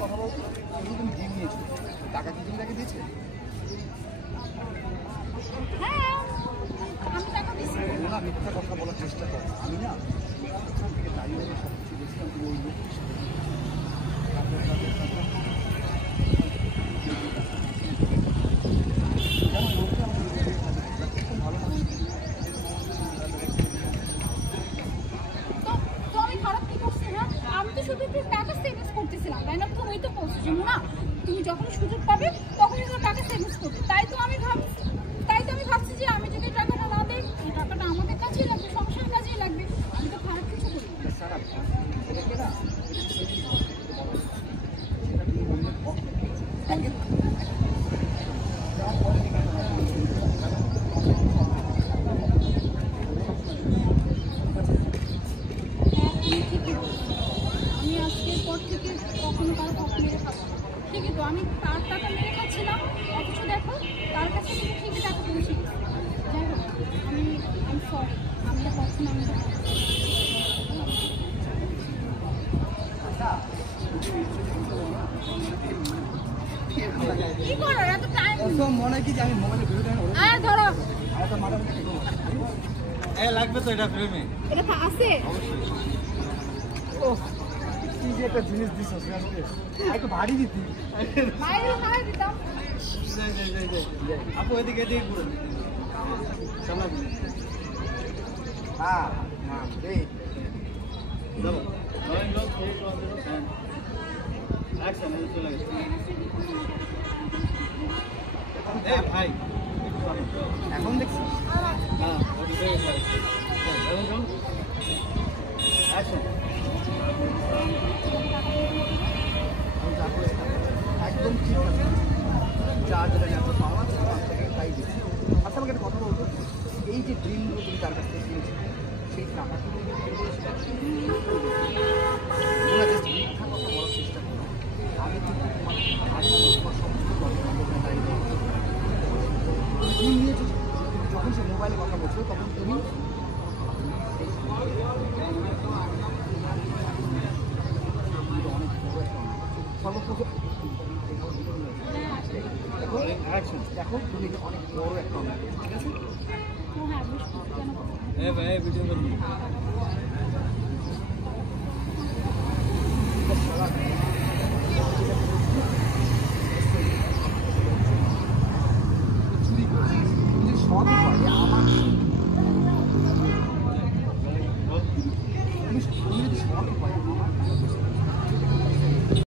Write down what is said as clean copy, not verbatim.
কথা বলতো তুমি ঋণ নিয়েছো, টাকা কি তুমি তাকে দিয়েছে? হ্যাঁ আমি টাকা দিয়েছি। না মিথ্যা কথা বলার চেষ্টা করো। আমি না ওখান থেকে দাঁড়িয়ে সব কিছু দেখছিলাম, তুমি ওই লোক তুমি যখন সুযোগ পাবে তখনই তো টাকা সেভিংস করবে, তাই তো আমি ভাবছি যে আমি যদি টাকাটা না দিই এই টাকাটা আমাদের কাছেই লাগবে, সংসারের কাছেই লাগবে। আমি তো খারাপ কিছু করি আমি আজকের পর থেকে কখনো কারো টাকা মেরে খাবো না। ঠিকই তো আমি তার টাকা মেরে খাচ্ছিলাম, অথচ দেখো তার কাছে কিন্তু ঠিকই টাকা পৌঁছে গেছে। যাই হোক আমি সরি, আমি কখনো আমি কি করো এত টাইম মনে হয় কি যে আমি মোবাইলে ভিডিও ধরো লাগবে তো এটা প্রেমে এটা আছে কি যে একটা জিনিস দিস একটু ভারী দিতি দিতাম। আপু এদিকে এদিকে ঘুরে হ্যাঁ হ্যাঁ এই চলো অ্যাকশন চলে গেছে। এই ভাই এখন দেখছি হ্যাঁ অ্যাকশন একদম ঠিক আছে, যার যেটা এত পাওয়া তাই দিচ্ছি। আচ্ছা আমাকে একটা কথা বলতো, এই যে ড্রিমগুলো তুমি তার কাছ থেকে কিনেছো সেই টাকাগুলো জাস্ট মিথ্যা কথা বলার চেষ্টা করো। আমি কিন্তু তোমার সমস্ত তুমি নিয়েছো, যখন সে মোবাইলে কথা বলছো তখন তুমি সর্বপ্রথম দেখো তুমি অনেক বড় একটা ঠিক আছে। হ্যাঁ